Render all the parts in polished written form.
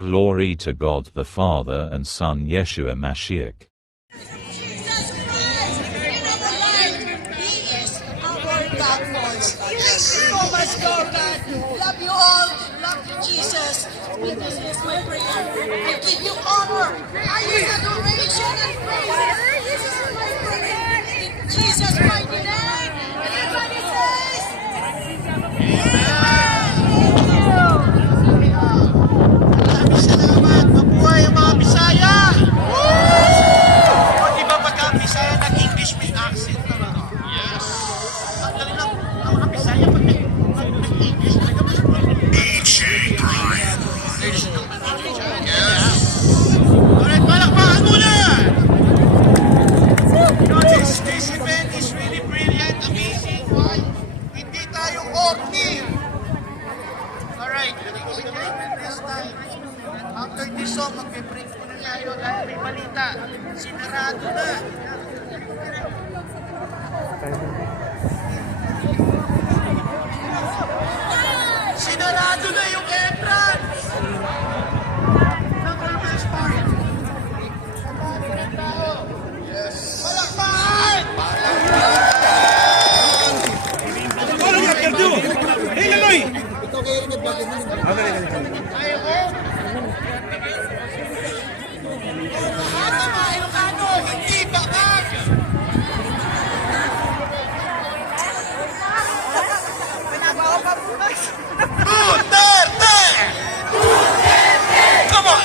Glory to God the Father and Son Yeshua Mashiach. Jesus Christ in our life. He is our God voice. Thank you so much, God. Love you all. Love you, Jesus. This is my prayer. I give you honor. I use adoration and praise. This is my prayer. In Jesus' mighty name. Everybody says, Maraming salamat. Mabuhay ang mga Bisaya! O di ba pagka Bisaya nag-English may accent naman? Yes! Ang galing lang ang mga Bisaya pag nag-English talaga DJ Brian. Ladies and gentlemen, DJ Brian. Yes! Alright, palakpakan muna! You know, this event is really brilliant, amazing. Why? Hindi tayo orni! Alright, this time. After this song, mag-break muna tayo dahil may balita. Sinarado na. Sinarado na yung entrance! Ng Urban's Park. Yes. Palakpakan! Ayaw ko? At ang mga Ilocano, hindi bakag! Duterte! Come on!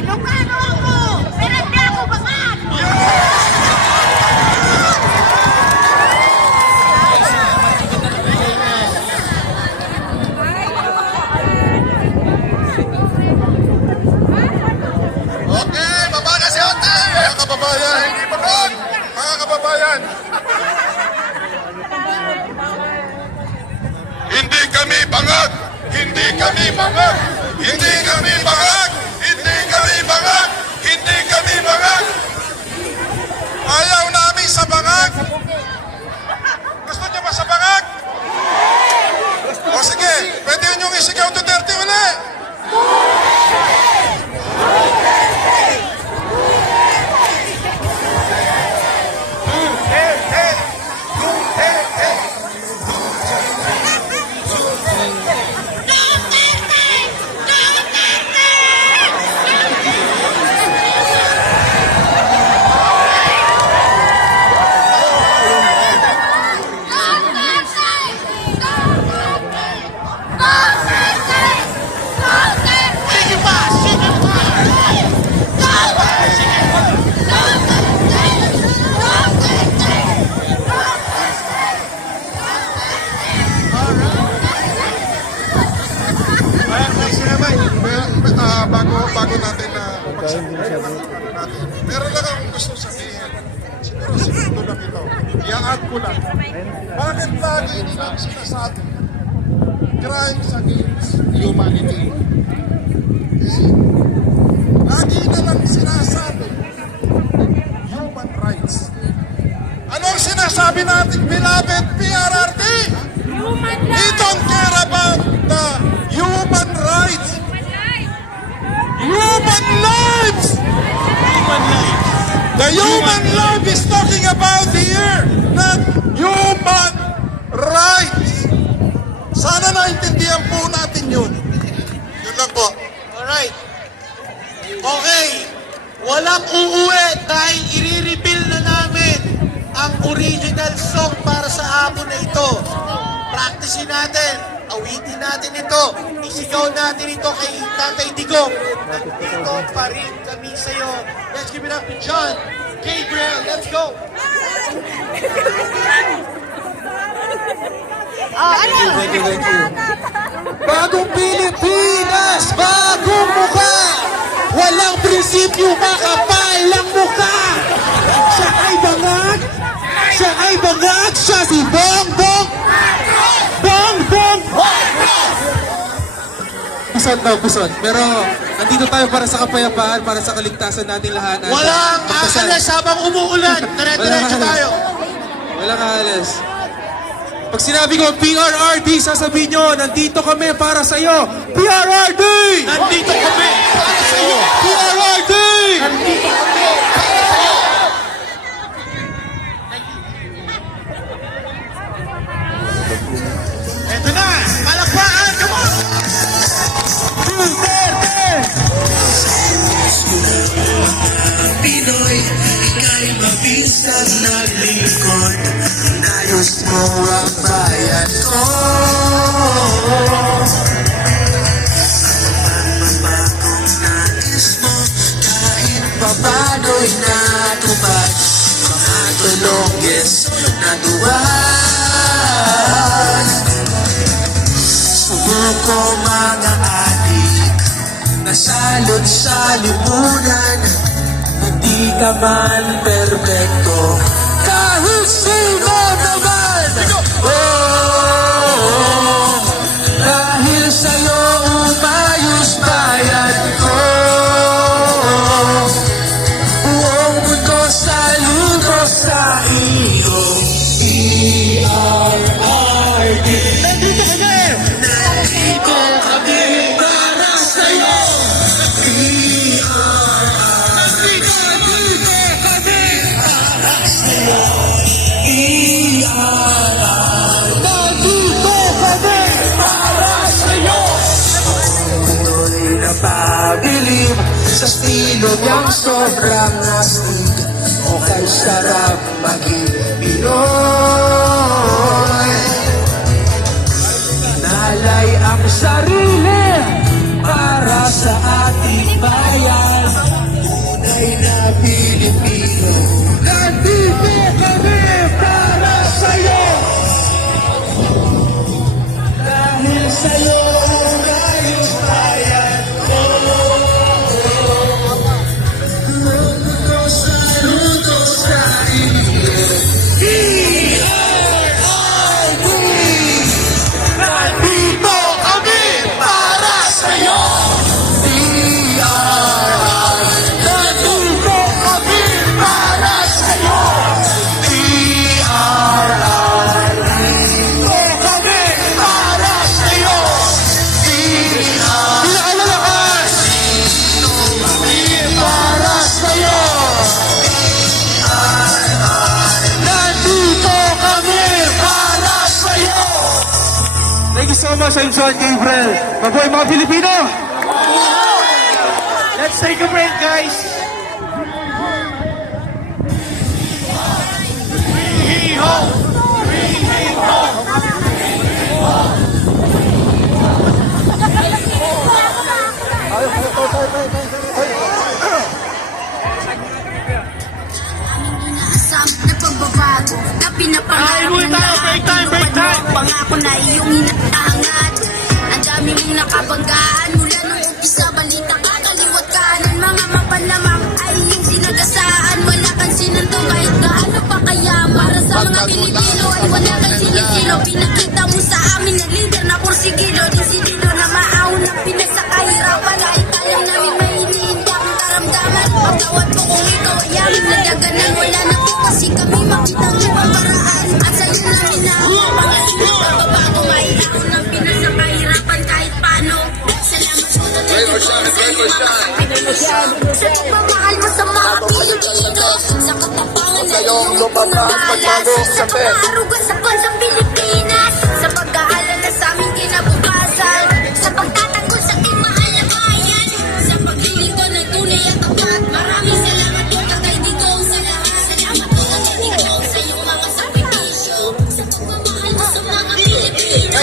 Ilocano ako, pero hindi ako bakag. Okay, baba na si Ote! Mga kababayan! Hindi bakag! Mga kababayan! Hindi kami bangag! Hindi kami bangag! Hindi kami bangag! Hindi kami bangag! Hindi kami bangag! Ayaw namin sa bangag! Gusto niyo ba sa bangag? O sige, pwede niyong isigaw Duterte uli! Bago natin na magsasabi, meron lang akong gusto sabihin. Siguro segundo lang ito. I-add ko lang. Bakit lagi nilang sinasabi crimes against humanity? Lagi na lang sinasabi human rights. Anong sinasabi natin, beloved PRRD? We don't care about the human rights. Human lives! Human lives. The human life is talking about here, not human rights. Sana naintindihan po natin yun. Yun lang po. Alright. Okay. Walang uuwi dahil ayusin natin. Awitin natin ito. Isigaw natin ito kay Tatay Digong. Nandito pa rin kami sa'yo. Let's give it up to John Gabriel. Let's go. Thank you. Bagong Pilipinas, bagong mukha. Walang prinsipyo, makapal lang mukha. Siya ay bangag. Siya si Bongbong. Bongbong. Busod. Pero nandito tayo para sa kapayapaan, para sa kaligtasan natin lahat. Walang aalas habang umuulan. Dire-diretso tayo. Walang aalas. Pag sinabi ko PRRD, sasabihin nyo, nandito kami para sa'yo. PRRD! Nandito kami para sa'yo. PRRD! Nandito kami para sa'yo. Eto na! Palakpakan! Come on! Duterte! Pinoy, ika'y mabisang naglingkod. Inayos mo ang bayan ko. Ano man mabagong nais mo, kahit papano'y natupad. Mga tulongges na duwan. Subuko mga adik, nasalot sa lipunan. Hindi ka man perfecto, kahit sino naman. Oh, dahil sa'yo umayos bayan ko. Buong mundo saludo sa iyo. PRRD. Nandito kami para sa'yo. Napabilib sa estilo niyang sobrang astig. Okay, sarap maging Pinoy. Nalay ang sarili para sa ating bayan. Tunay na Pilipino. Nandito kami para sa'yo. Dahil sa'yo unayos bayan. Thank you so much, I'm John Gabriel. Mabuhay mga Pilipino! Let's take a break, guys! Hee-ho! Na pagbabago na pinapangarap ng lahat. Pangako na iyong hinahangad. Ang dami mong nakabanggaan mula nung umpisa. Balita ka, kaliwat kanan. Mga mapanlamang ay iyong sinagasaan. Wala kang sinando kahit gaano pa kaya. Para sa mga Pilipino ay wala kang sinisilo. Pinakita mo sa amin na leader na porsigilo. Disidilo na maaon ang Pinas sa kahirapan. Kahit alam namin may iniinda ang karamdaman. Pagtawad mo kung ikaw ay aming nadaganan. Wala na po kasi kami makitang ibang paraan. At sa'yo namin na pagbabago mailaon ng Pinas sa kahirapan kahit paano. Salamat po na nandito sa inyo mga Pilipino. Sa pagmamahal mo sa mga Pilipino. Sa katapangan na iyong pinamalas. Sa pag-aaruga sa bansang Pilipinas. Sa pag-aalala sa aming kinabukasan. Sa pagtatanggol sa ating mahal na bayan. Sa paglilingkod ng tunay at tapat. Maraming salamat po Tatay Digong sa lahat. Salamat po Tatay Digong sa iyong mga sakripisyo. Sa pagmamahal mo sa mga Pilipino.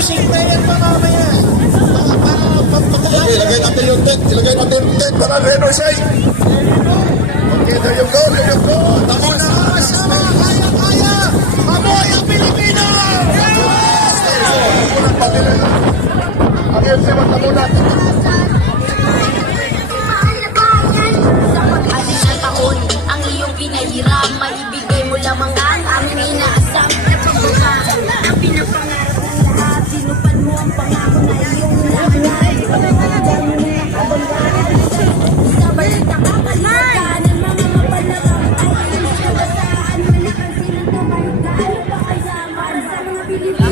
music player pa mamaya. Okay, lagay natin yung tent. Ilagay natin yung tent para renosay. Okay, there you go, there you go. Tamo na. Sama, kaya-kaya. Amoy ang Pilipino! Kulang pa nila. Ang MC, magtamo natin. Mahal na bayan, sa pag-alis na taon, ang iyong pinahirap, maibigay mo lamang ang aming inaasam na pagbuka. Ang pinapangarap ng lahat, sinupad mo ang pangako na iyong hinahanap. Pagkakagay mo na nakabanggaan, sa balita ka kalimutan, ang mga mapalagang ay inisabasaan, malakang sinuntuman, gaano pa kasama sa mga Pilipino.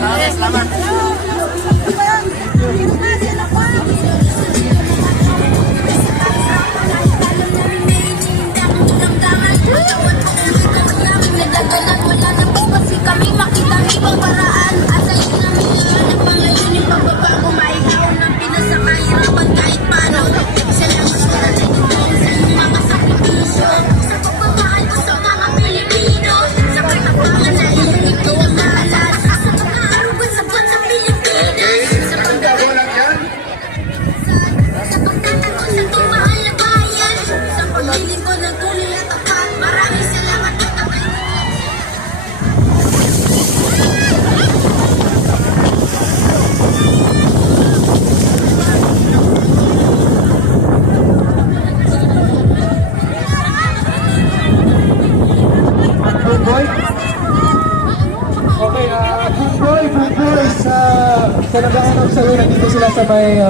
Sa nag-aanap sa'yo, nandito sila sa may,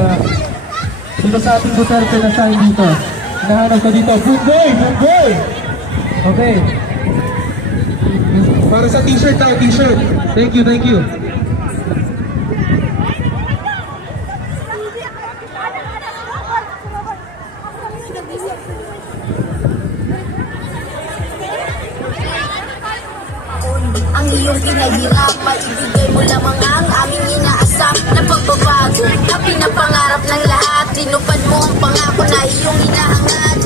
dito sa ating Duterte na sign dito. Nahanap ko dito, Good boy! Good boy! Okay. Para sa t-shirt tayo, t-shirt. Thank you, thank you. Ang iyong pinahirap, maibigay mo lamang ang aming inaasam na pagbabago na pinapangarap ng lahat. Tinupad mo ang pangako na iyong hinahangad.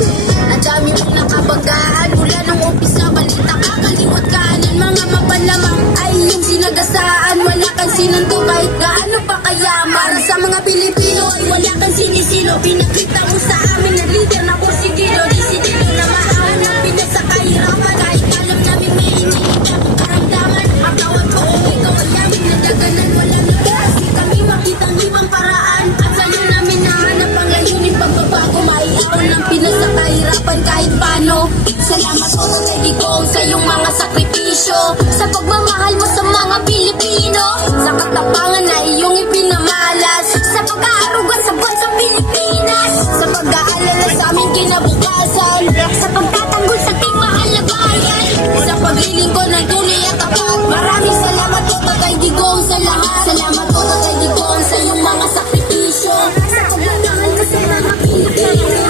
Ang dami mong nakabanggaan mula nung umpisa, balita ka, kaliwat kanan. Mga mapalamang ay iyong sinagasaan. Wala kang sinanto kahit gaano pa kayaman. Para sa mga Pilipino ay wala kang sinisilo. Pinakita mo sa amin na leader na kursigido. Disidido na mahal na pinasa kahirapan. Kahit alam namin may iniinda karamdaman. Ang tawag ko kung ikaw ay aming nadaganan. Wala na kasi kami makitang ibang paraan. At sa'yo namin nahanap ang layunin pagbabago. Maiaon ng pinasa kahirapan kahit paano. Salamat po kay Digong sa iyong mga sakripisyo. Sa pagmamahal mo sa mga Pilipino. Sa katapangan na iyong ipinamalas. Sa pag-aaruga sa bansang Pilipinas. Sa pag-aalala sa aming kinabukasan. Sa pagtatanggol sa ating mahal na bayan. Sa paghiling ko ng tunay at tapat. Maraming salamat po kay Digong sa lahat. Salamat po kay Digong sa iyong mga sakripisyo. Sa pagmamahal mo sa mga Pilipino.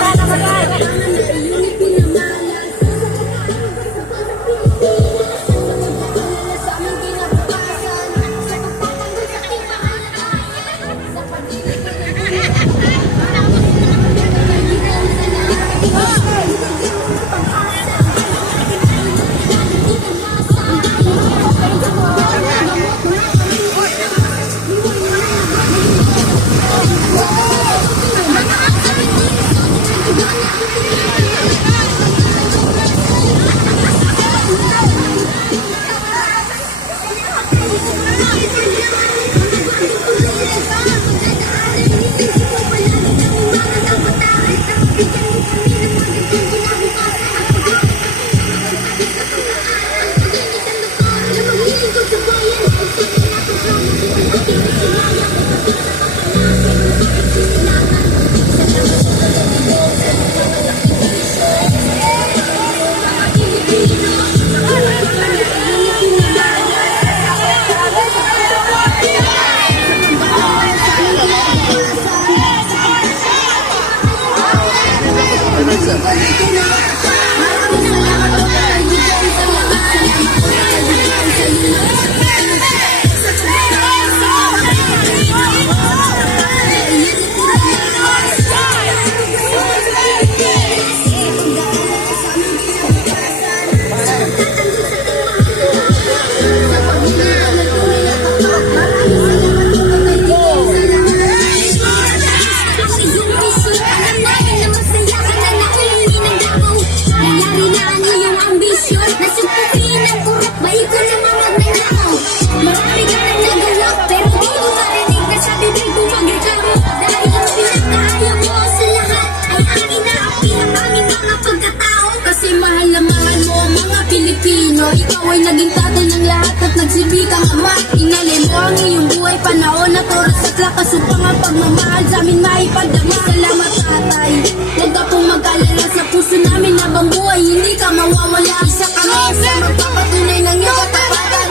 panahon na oras at lakas upang ang pagmamahal sa amin maipadama. Salamat tatay, huwag ka pong mag-alala sa puso namin habang buhay, hindi ka mawawala. Isa kami sa magpapatunay ng iyong katapatan,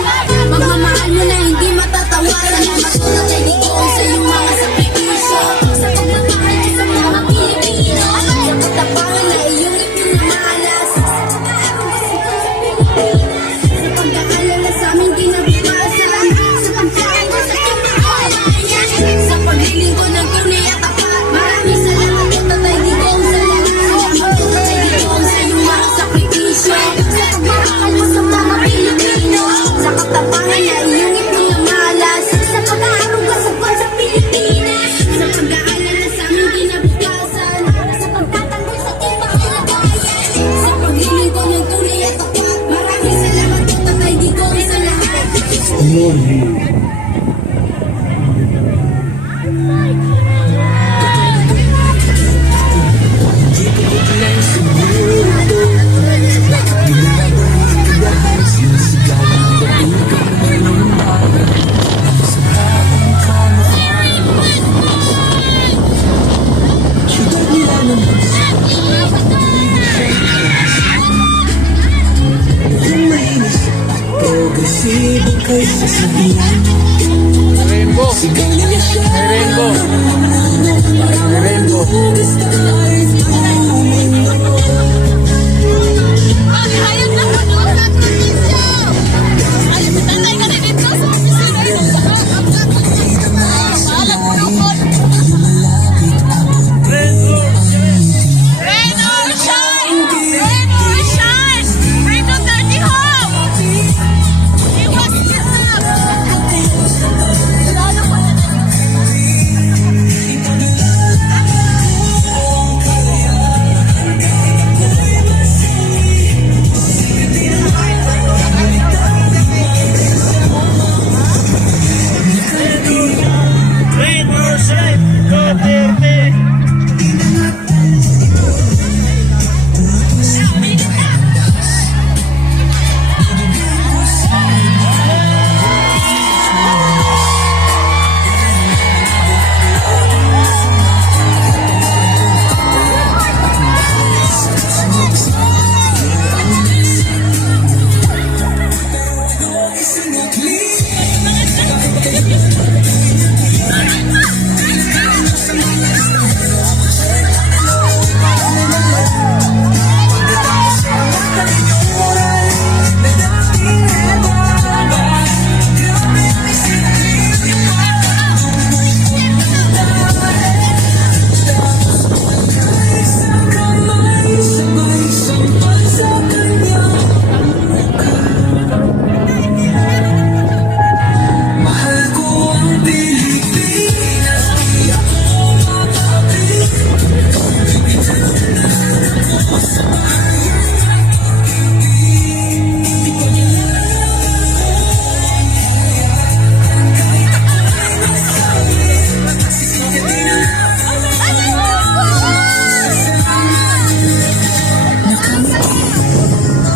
magmamahal mo na hindi matatawaran. Matulad kay Digong sa iyong mga sakripisyo, sa pagmamahal mo sa mga Pilipino, sa katapangan na iyong ipinamalas, sa pag-aalala sa amin kinabukasan, sa pagkain mo sa timpalayan, sa paglilingkod ng tunay at tapat. Maraming salamat po Tatay Digong sa lahat. Salamat po Tatay Digong sa iyong mga sakripisyo, sa pagmamahal mo sa mga Pilipino, sa katapangan na iyong ipinamalas, sa pag-aaruga sa bansa Pilipinas, sa pag-aalala sa amin kinabukasan, sa pagtatanggol sa timpalayan, sa paglilingkod ng tunay at tapat. Maraming salamat po Tatay Digong sa lahat. Progresibo kay sasabihan. Rainbow. Sigaw niya siya. Rainbow. Rainbow. Hayat na po doon sa probinsya. Ay, tatay ka na dito sa opisina. Bahala po doon. Rain or shine! Rain or shine! Rain or dirty home! Iwas niya! Lalo po na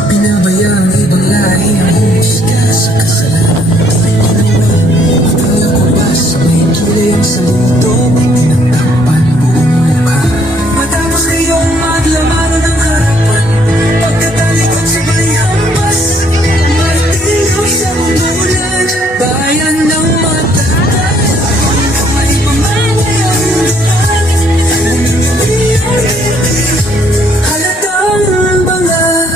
Pinabayang ibang lahi ang humusga sa kasalanan. Kaya ko ba sa may kilay ang sa mundo, tinatakpan buong mukha. Matapos kayong maglamano ng harapan, pagkatalikod sa bayambas, martilyo sa mundulan, bayan ng matatag. May pamawayang lutan, halatang bangag.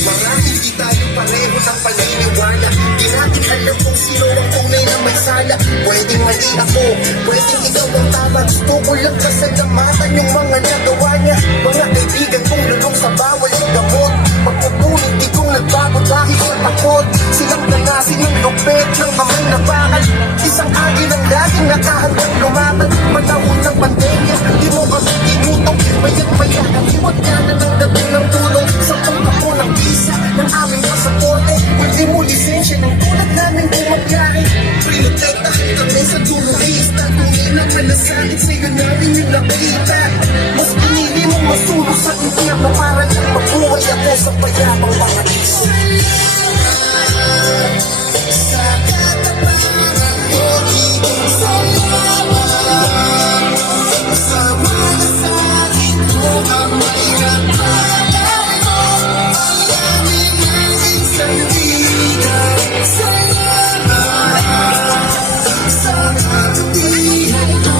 Mga hindi tayo pareho ng paniniwala. Di natin alam kung sino ang tunay na may sala. Pwedeng mali ako, pwedeng ikaw ang tama. Gusto ko lang pasalamatan yung mga nagawa niya. Mga kaibigan kong lulong sa bawal gamot. Pagpupunod di kong nagbago dahil siya ng tulad namin bumabiyahe. Pinotektahan kami sa turista. Tunay na malasakit sa'yo namin yung nakita. Mas pinili mong masulong sa impyerno para lang mabuhay ako sa payapang paradiso. Sa katapangan mo, salamat sa malasakit mo ang may nagpapala ko. Ang dami namin sandigan. Salamat sa kabutihan mo.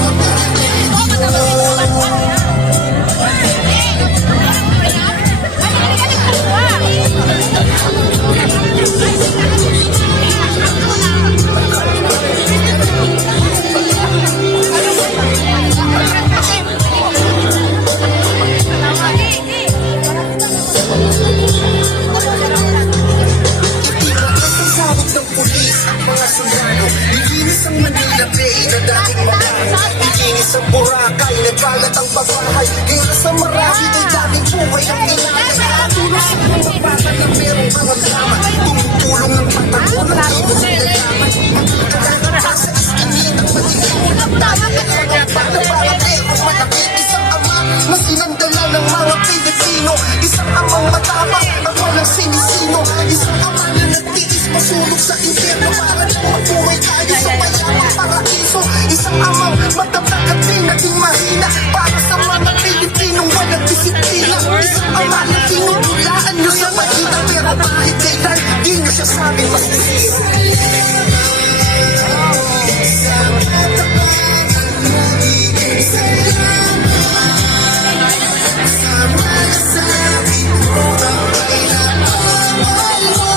Sasabog ng pulis ang mga sundalo. Linis ang Manila Bay na dating makahay. Linis ang Boracay, nagkalat ang pagbahay. Kaya sa marami ay dating buhay ang inayay. Tulong sa mga bata na merong karamdaman. Tumutulong ng patago ng ibon ng lalaman. Magkakanta sa iskinit ang madilim. Tayo at mga bata para merong malaki. Isang ama, masinandala ng mga Pilipino. Isang amang matapang, ang walang sinisino. Isang ama na nagtiis masulog sa impyerno para lang mabuhay tayo sa payapang paraiso. Isang amang matatag at di naging mahina para sa mga Pilipinong walang disiplina. Isang ama na tinutulaan nyo sa mahina pero kahit kailan di nyo siya sabing masisira. Sa katapangan mo, salamat sa malasakit mo ang may nagpapala ko.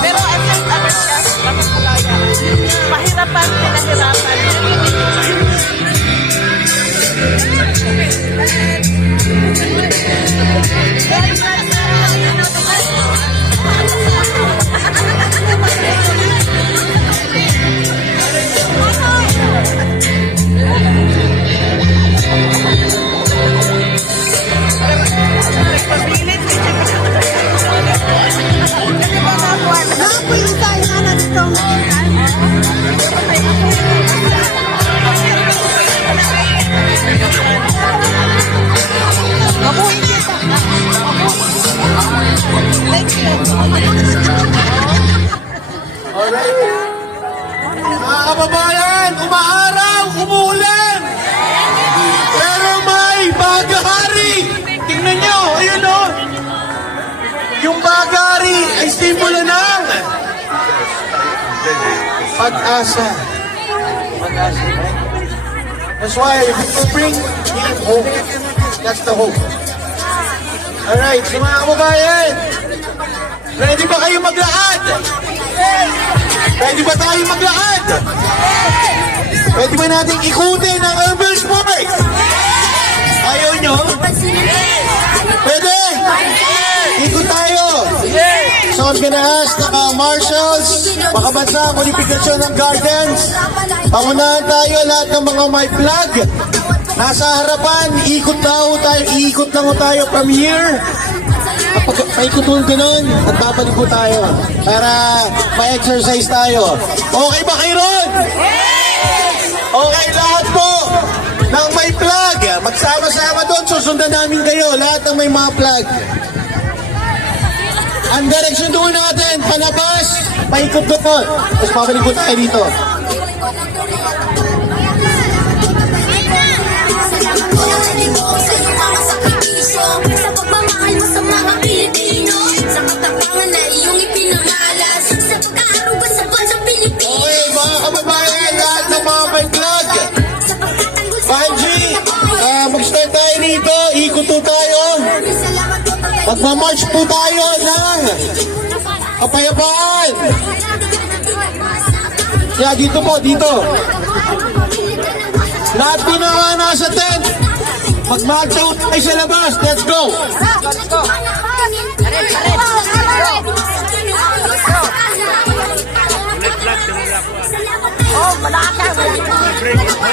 Pero I think ano siya, mahirapan, pinahirapan. Mga kababayan, umaaraw, umuulan. Pero may bagahari. Tingnan nyo, ayun o. Yung bagahari ay simbolo ng pag-asa. Pag-asa. That's why we bring him hope. That's the hope. Alright, so mga kababayan, ready ba kayo maglakad? Pwede ba tayo maglakad? Pwede ba natin ikutin ang urban sports? Ayaw nyo? Pwede? Ikot tayo. So I'm gonna ask marshals, makabansang unifikasyon ng gardens. Pangunahan tayo lahat ng mga may flag. Nasa harapan, ikot lang tayo from here. Paikot mo ganun at babalik po tayo para ma-exercise tayo. Okay ba kayo ron? Okay, lahat po ng may flag. Magsama-sama doon, susundan namin kayo. Lahat ng may mga flag. Ang direction doon natin, palabas, paikot doon. Tapos babalik po tayo dito. Sa pagmamahal mo sa mga Pilipino, sa katapangan na iyong ipinamalas, sa pag-aaruga sa bansang Pilipino. Okay, mga kababayan, lahat ng mga may flag. 5G, mag-start tayo dito, ikot po tayo. Magmamarch po tayo ng kapayapaan. Yeah, dito po, dito. Lahat po na nasa tent, mag-march out tayo sa labas. Let's go! Let's go! Oh, malaka!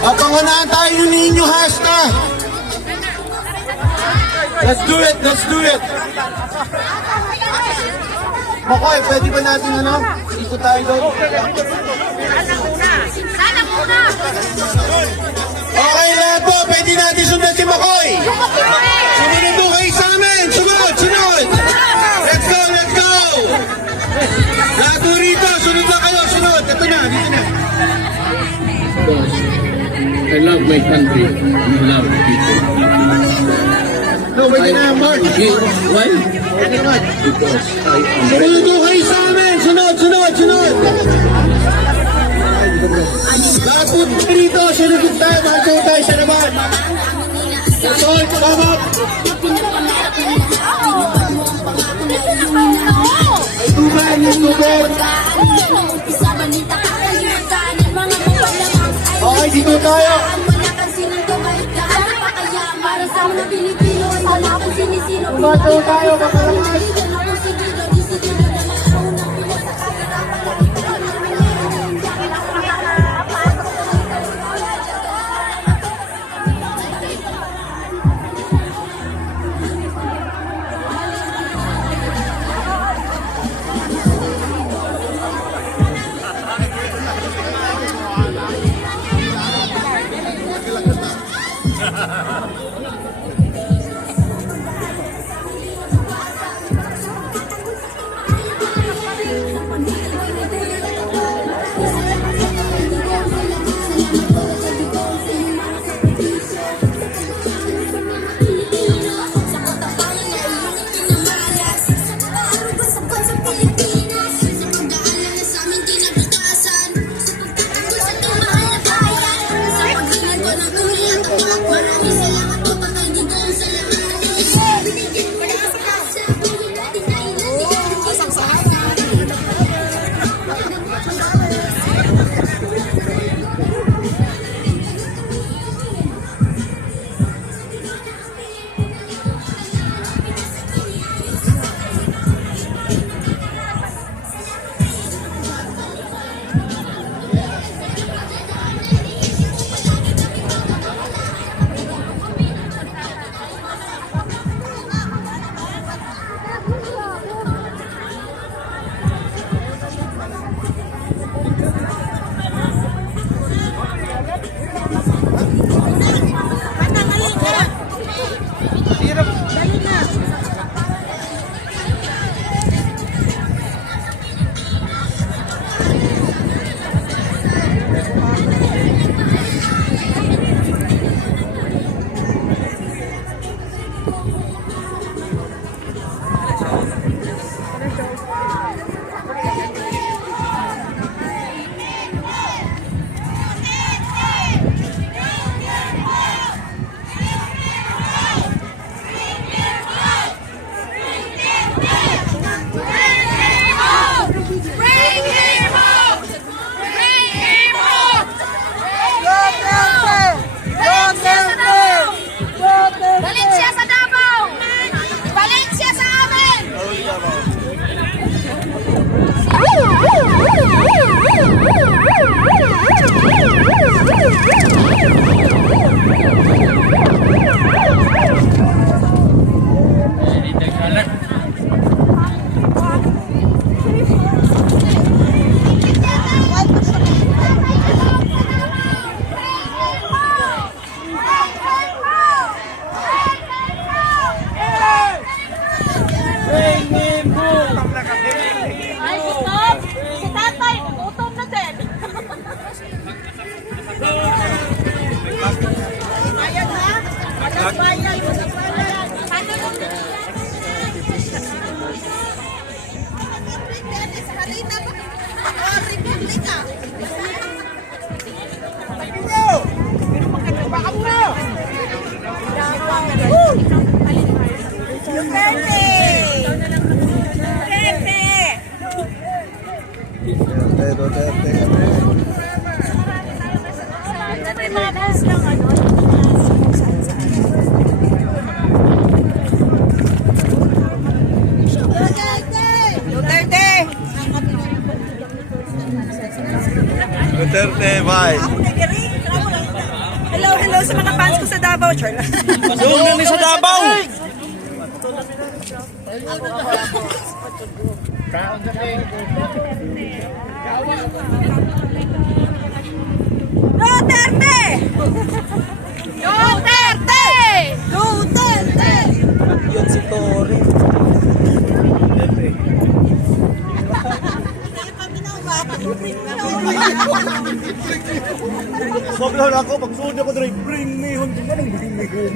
Pangunahan tayo yung ninyo hashtag. Let's do it, let's do it. Makoy, pwede ba natin ikot tayo doon? Okay, lahat po, pwede natin sundan si Makoy. Sumunod po kayo sa amin. Sunod, sunod. Let's go, let's go. Lahat po rito, sunod na kayo, sunod. Ito na, dito na. I love my country. I love people. No, pwede na, Mark. Why? Because I am Sumunod po kayo sa amin. Sunod, sunod, sunod. Lahat po rito, sunod tayo. Marcho tayo sa naman. Let's all come up. Ay, tuban, yung tuban. Okay, dito tayo. Tumato tayo, kapalakas. Duterte, bye. Hello, hello sa mga fans ko sa Davao. Char. Doon kami sa Davao! Duterte! Duterte! Duterte! Yun si Tore. Sobrang ako, pag suod ako dre, bring me home. Anong bring me home?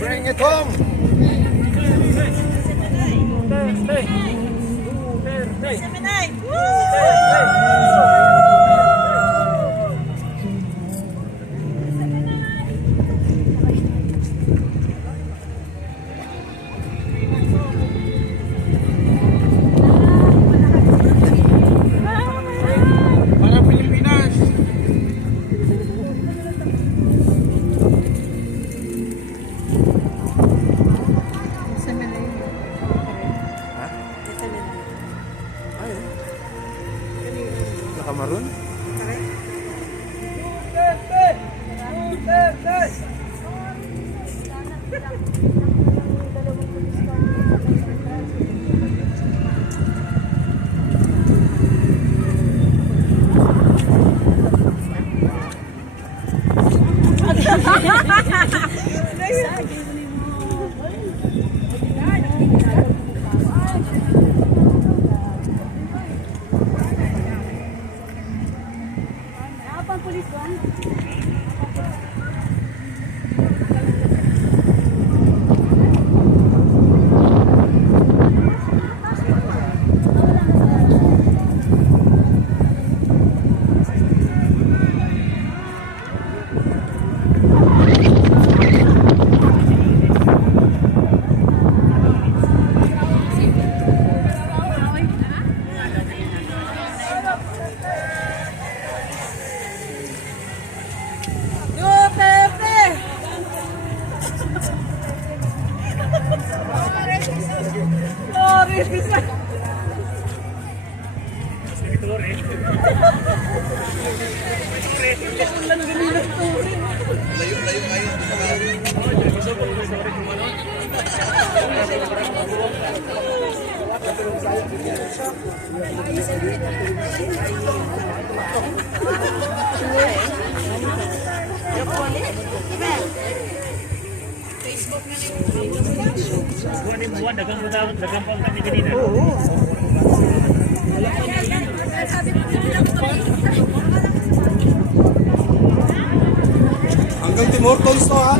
Bring it home. Para Pilipinas! Nakamaroon? Hanggang Timor Toys to ha?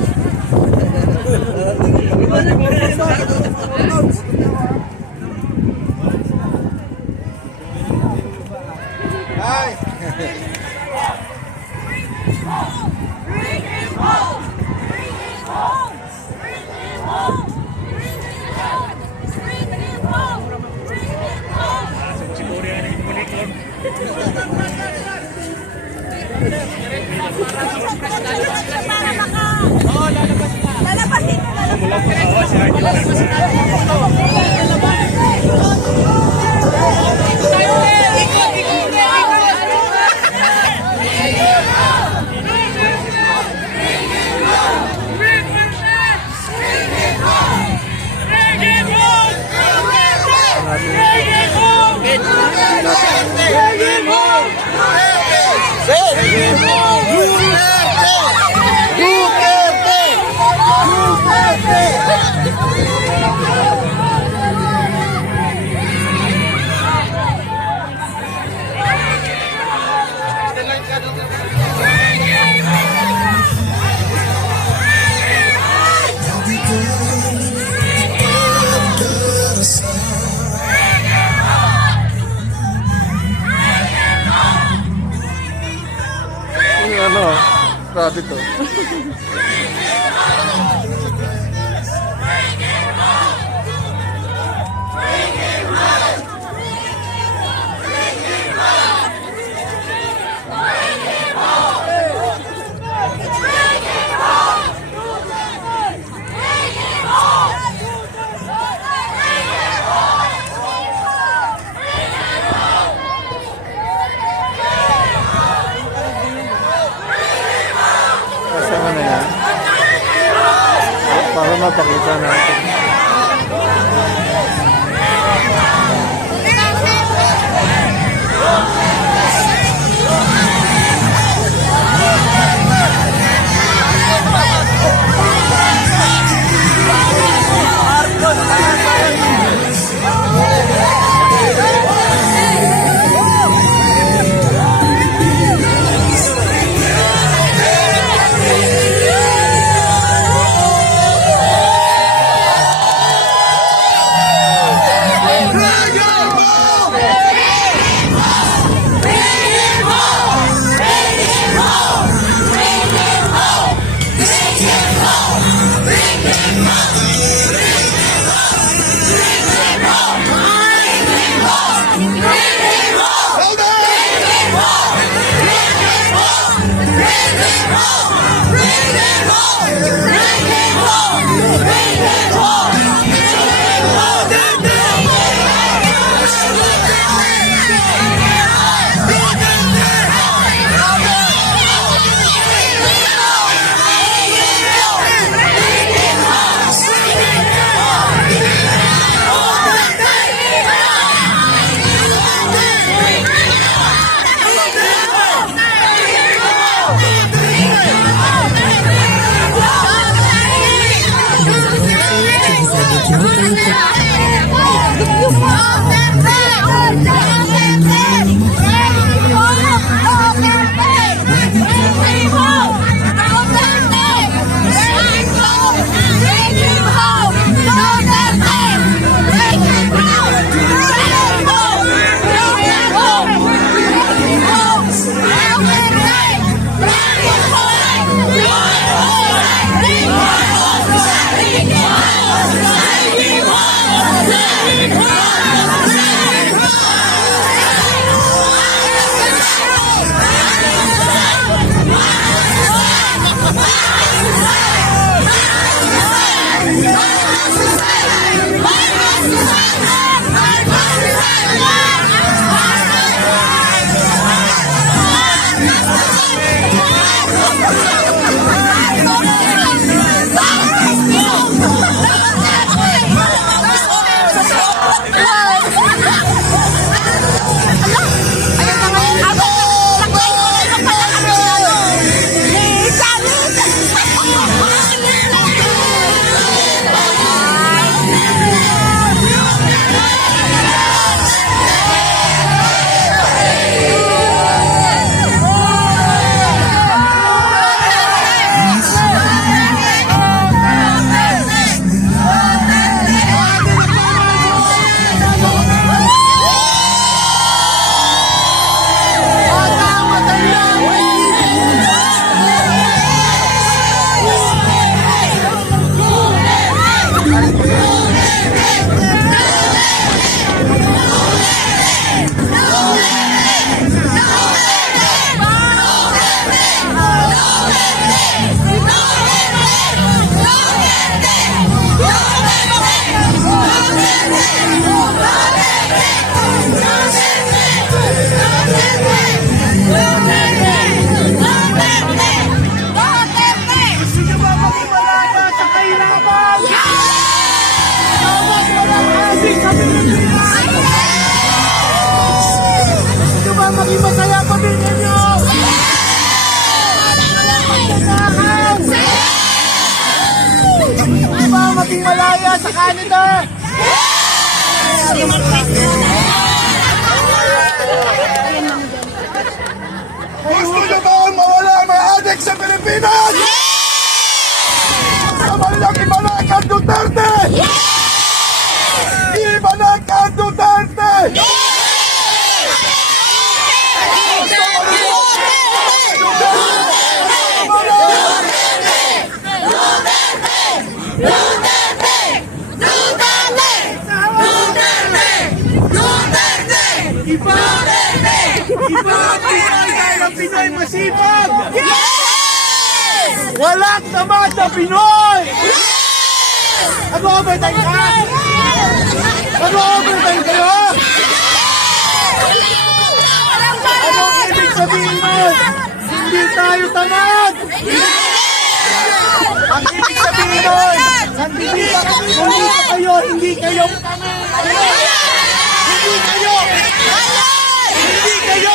Sun natin to. Kasama na yan. Para mapakita natin. maging malaya sa Canada! Gusto nyo ba mawala ang mga adik sa Pilipinas? Sabay lang Ibanakan Duterte! Ibanakan Duterte! Gusto mo rin masipag! Walang tamad na Pinoy! Nag-overtime ka? Nag-overtime kayo? Anong ibig sabihin mo? Hindi tayo tamad! Ang ibig sabihin nun, hindi kayo, hindi kayo tamad! Hindi kayo! Hindi kayo!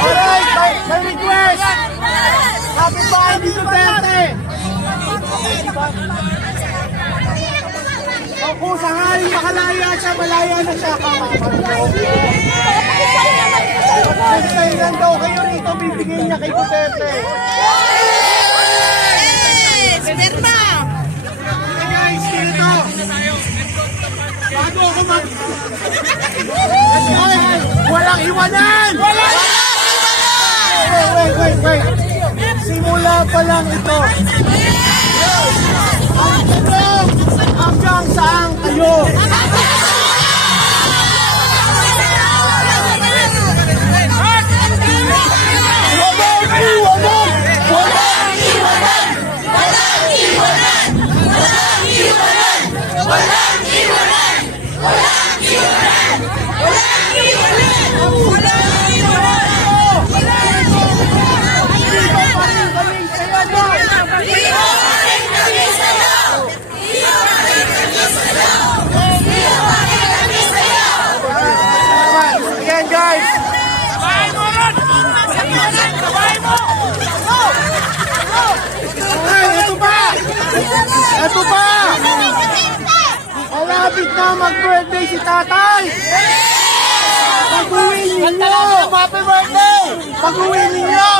Alright, may request! Happy birthday to Duterte! O kung sakaling makalaya siya, malaya na siya. Next time lang daw kayo rito, bibigyan niya kay Duterte. Guys, dito. Bago ako walang iwanan! Wait. Simula pa lang ito. Ang tanong, hanggang saan kayo? Again, guys. Ito pa! Malapit na mag-birthday si tatay! Pag-uwi ninyo! Happy birthday! Pag-uwi ninyo!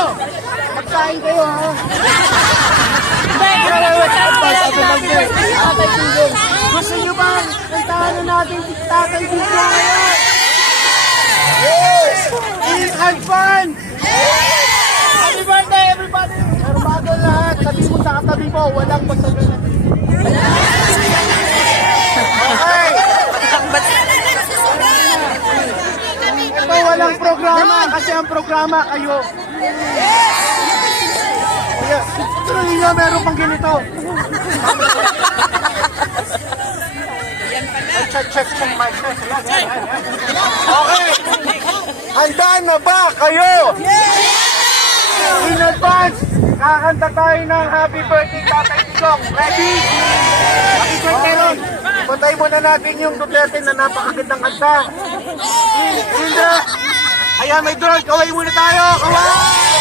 Magsain kayo, ha? Gusto nyo bang kantahan na natin si tatay dito ngayon? Yes! Eat and fun! Happy birthday, everybody! Pero bago lahat, sabi mo sa katabi mo, walang magsasabi. Okay! Ito walang programa kasi ang programa kayo. Yes! Pero ninyo meron pang ganito. Check mic. Okay! Handa na ba kayo? In advance, kakanta tayo ng happy birthday Tatay Digong. Ready? Happy birthday ron. Patay muna natin yung Duterte na napakagandang kanta. Indra, ayan may drone. Kaway muna tayo. Kaway!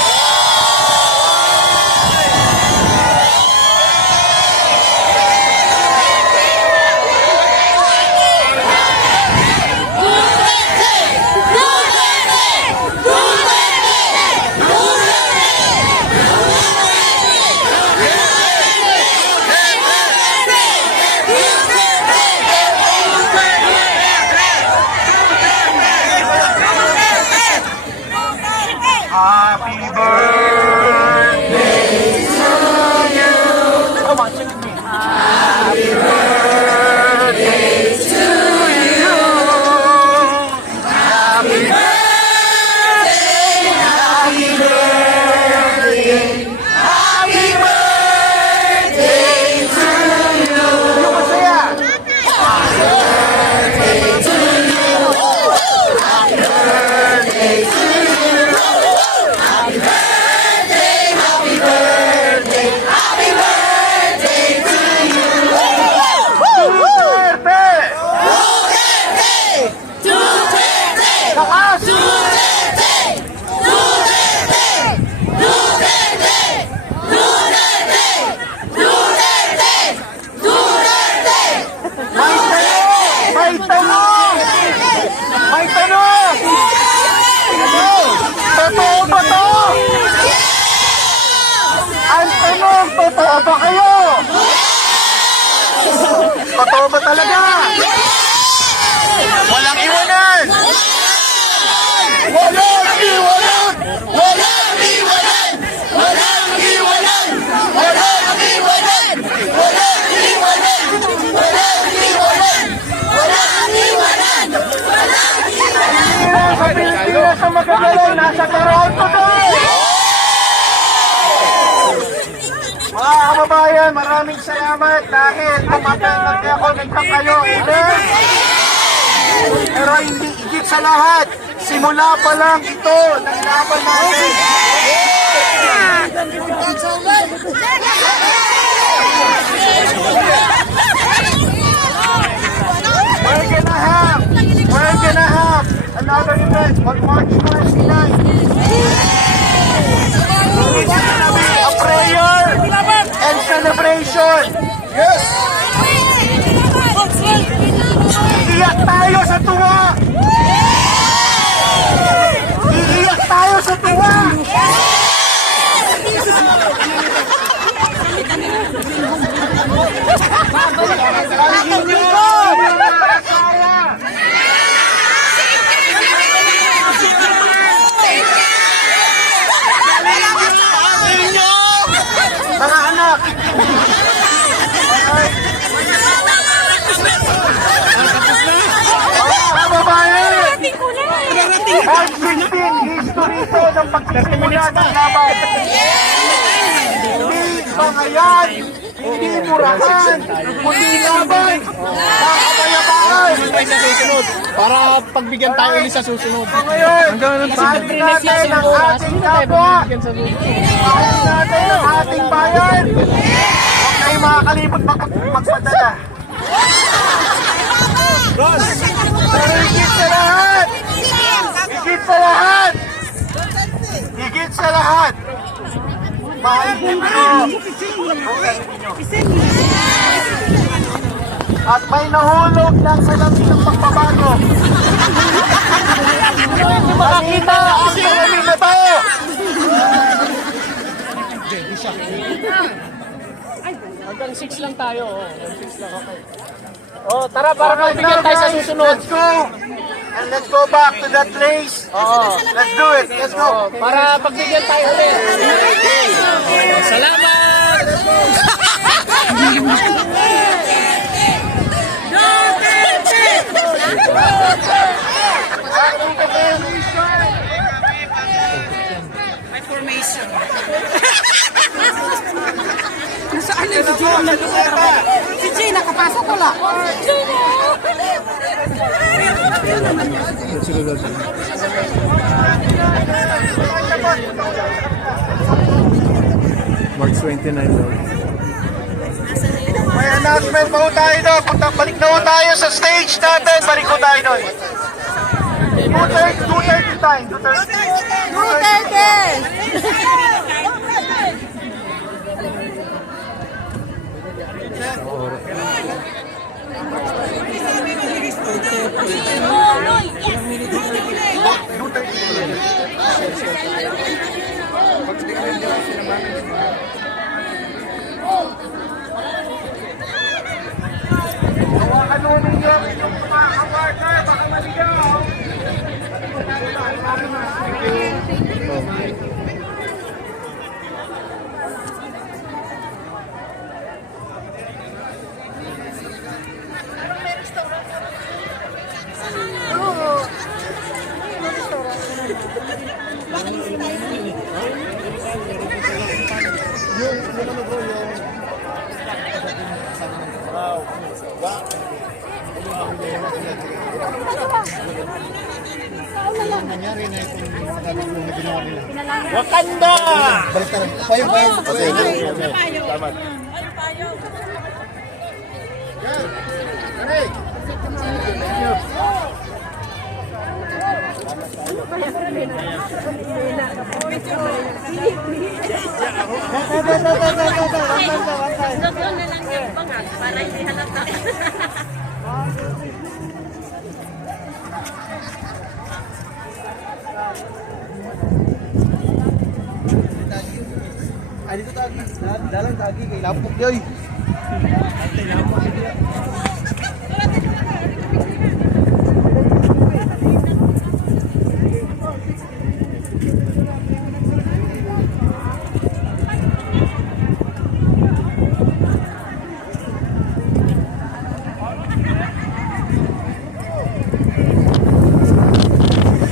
Happy magagaling, nasa Toronto doon! Mga kababayan, maraming salamat dahil nagka-connect kayo. Pero hindi higit sa lahat, simula pa lang ito ng laban natin. We're gonna have another event on March 29. It's gonna be a prayer and celebration. Yes! Iiyak tayo sa tuwa! Iiyak tayo sa tuwa! Mga anak! Mga kababayan! March 15, history ito ng pagsisimula ng laban. Hindi bangayan, hindi murahan, kundi laban sa kapayapaan. Para pagbigyan tayo ulit sa susunod. So ngayon, mahalin natin ang ating kapwa. Mahalin natin ang ating bayan. Huwag kayong makakalibot magpadala. Pero higit sa lahat, mahalin ninyo at may nahulog ng salamin ng pagbabago. Hindi makakita ang salamin na tayo. Hanggang 6 lang tayo. Hanggang 6 lang, okay. Oh, tara para pagbigyan tayo sa susunod. Let's go! And let's go back to that place. Let's do it. Let's go. Para pagbigyan tayo ulit. Salamat! May formation. Nasaan na si Jay? Si Jay nakapasok wala. March 29 daw. May announcement pa ho tayo doon. Balik na ho tayo sa stage natin. Balik ho tayo doon. 2:30 time. 2:30. Ano ninyo yung mga kapartner, baka maligaw. Wakanda! Para hindi halata. Ay, dito tagi. Dalang tagi kay lapok yoy.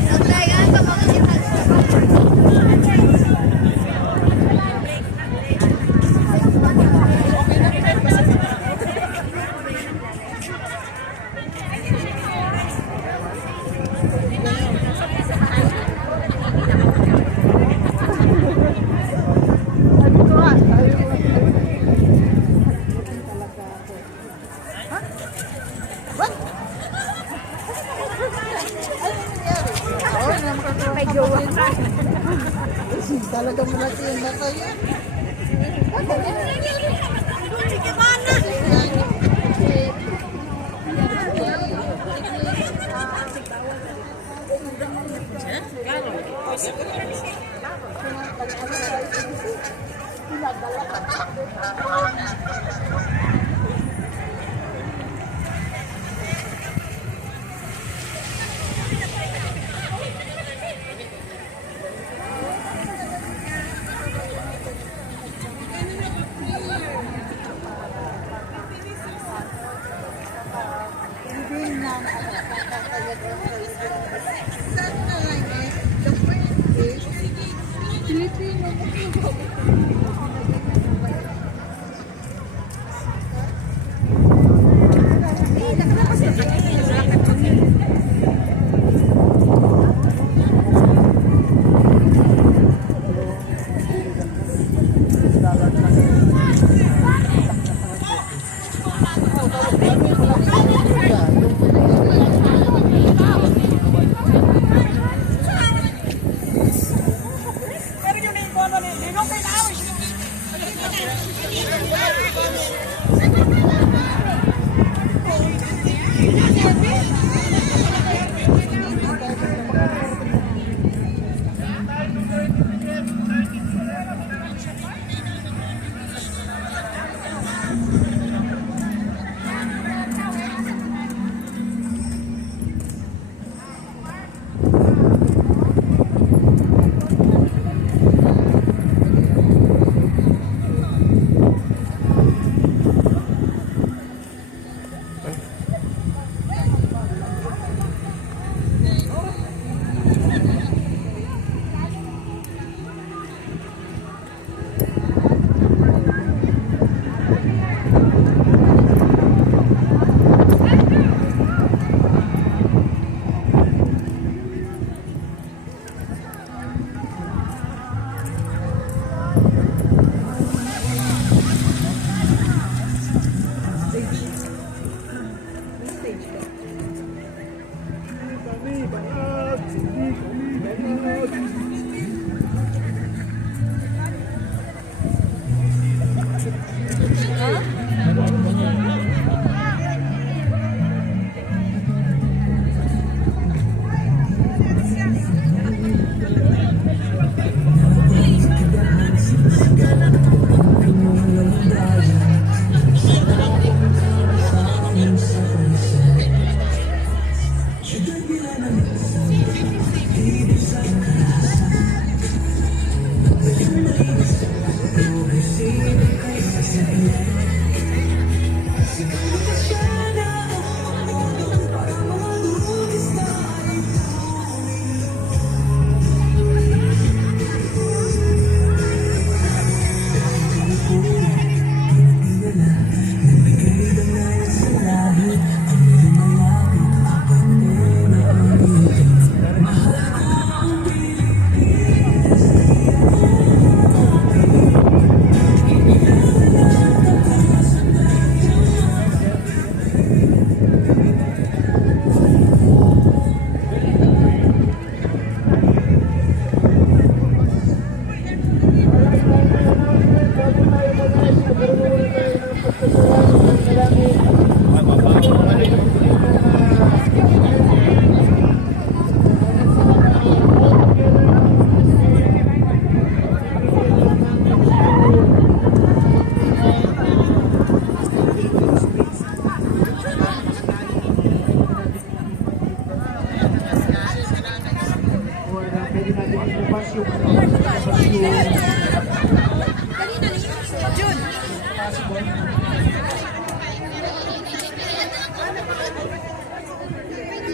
Ang layan, baka kasi may jowa ka. Talagang malaki yung mata yan. Sige, mana!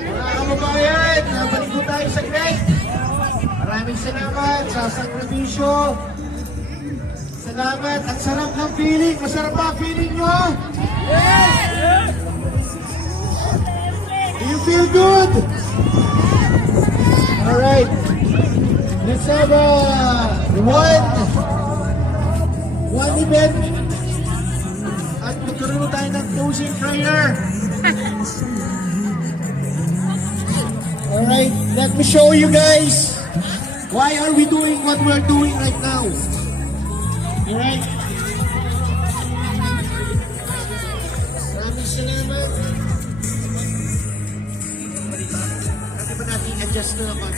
Mga kababayan, nabalik po tayo sa Great. Maraming salamat sa sakripisyo. Salamat. Ang sarap ng feeling. Masarap ba feeling nyo? Yes! Do you feel good? Alright. Let's have one event. At magkaroon tayo ng closing prayer. Alright, let me show you guys Why are we doing what we're doing right now? Alright? Maraming salamat. Kasi ba natin adjust na naman?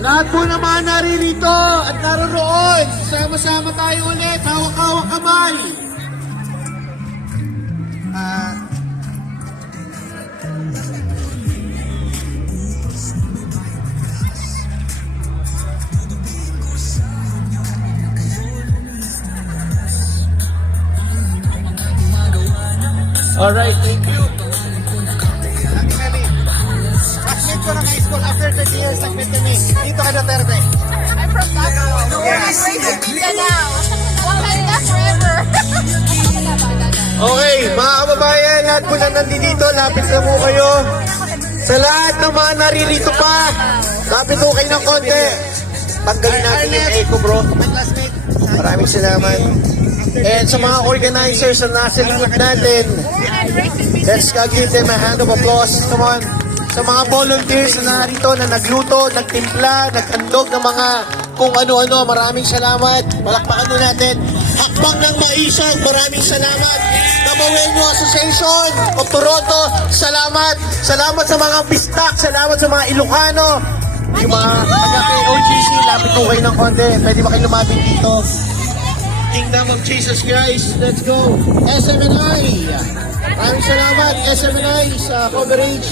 Lahat po naman naririto at naroon. Sama-sama tayo ulit. Hawak-hawak kamay. Alright, thank you. Classmate ko ng high school. After 30 years, nag-meet kami. Dito ka Duterte. I'm from Baguio. Yes. I'm raised in Mindanao. Wakanda forever. Okay, mga kababayan, lahat po na nandito, lapit na po kayo. Sa lahat ng mga naririto pa, lapit po kayo ng konti. Tanggalin natin yung echo, bro. Maraming salamat. And sa mga organizers na nasa likod natin, let's give them a hand of applause. Come on. Sa mga volunteers na narito, na nagluto, nagtimpla, naghandog ng mga kung ano-ano, maraming salamat. Palakpakan na natin. Hakbang ng Maisag, maraming salamat. Namawenyo Association of Toronto, salamat. Salamat sa mga Bistak, salamat sa mga Ilocano. Yung mga taga-OGC, lapit po kayo ng konti. Pwede ba kayo lumapit dito? Kingdom of Jesus Christ, let's go. SMNI, maraming salamat SMNI sa coverage.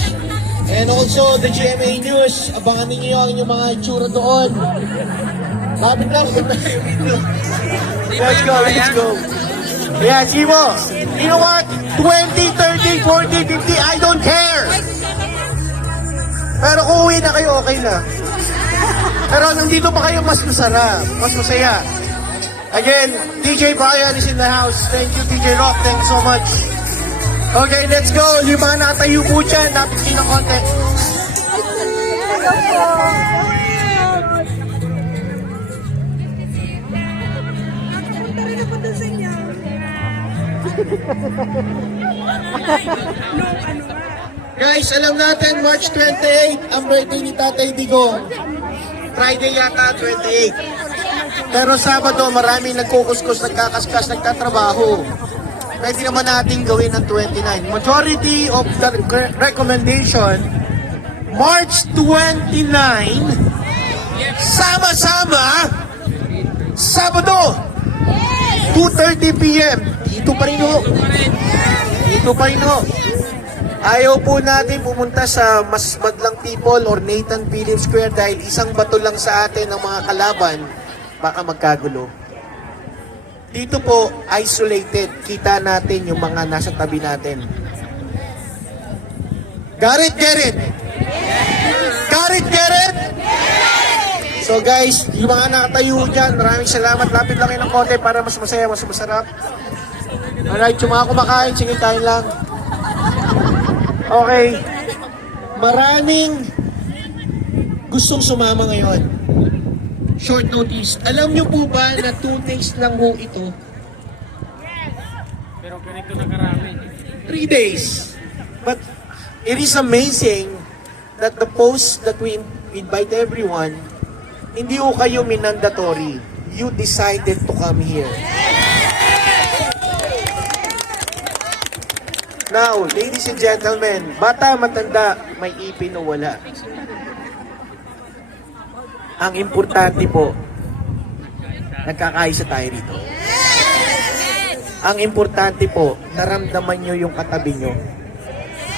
And also the GMA News, abangan ninyo ang inyong mga itsura doon. Lapit lang. Let's go, let's go. Yeah, Chivo. You know what? 20, 30, 40, 50, I don't care. Pero kung uwi na kayo, okay na. Pero nandito pa kayo, mas masarap, mas masaya. Again, DJ Brian is in the house. Thank you, DJ Rock. Thanks so much. Okay, let's go. Yung mga natayo po dyan, napit din ng konti. Guys, alam natin, March 28, ang birthday ni Tatay Digong. Friday yata, 28. Pero Sabado, maraming nagkukuskus, nagkakaskas, nagtatrabaho. Pwede naman natin gawin ng 29. Majority of the recommendation, March 29, sama-sama, Sabado, 2:30 p.m. Dito pa rin ho. Dito pa rin ho. Ayaw po natin pumunta sa mas madlang people or Nathan Phillips Square dahil isang bato lang sa atin ang mga kalaban, baka magkagulo. Dito po, isolated. Kita natin yung mga nasa tabi natin. Got it? Get it? Got it? Get it? So guys, yung mga nakatayo dyan, maraming salamat. Lapit lang kayo ng konti para mas masaya, mas masarap. Alright, yung mga kumakain, sige tayo lang. Okay. Maraming gustong sumama ngayon. Short notice. Alam nyo po ba na 2 days lang ho ito? Pero ganito na karami. 3 days. But it is amazing that the post that we invite everyone, hindi ho kayo minandatory. You decided to come here. Now, ladies and gentlemen, bata, matanda, may ipin o wala. Ang importante po, nagkakaisa tayo rito. Ang importante po, naramdaman nyo yung katabi nyo.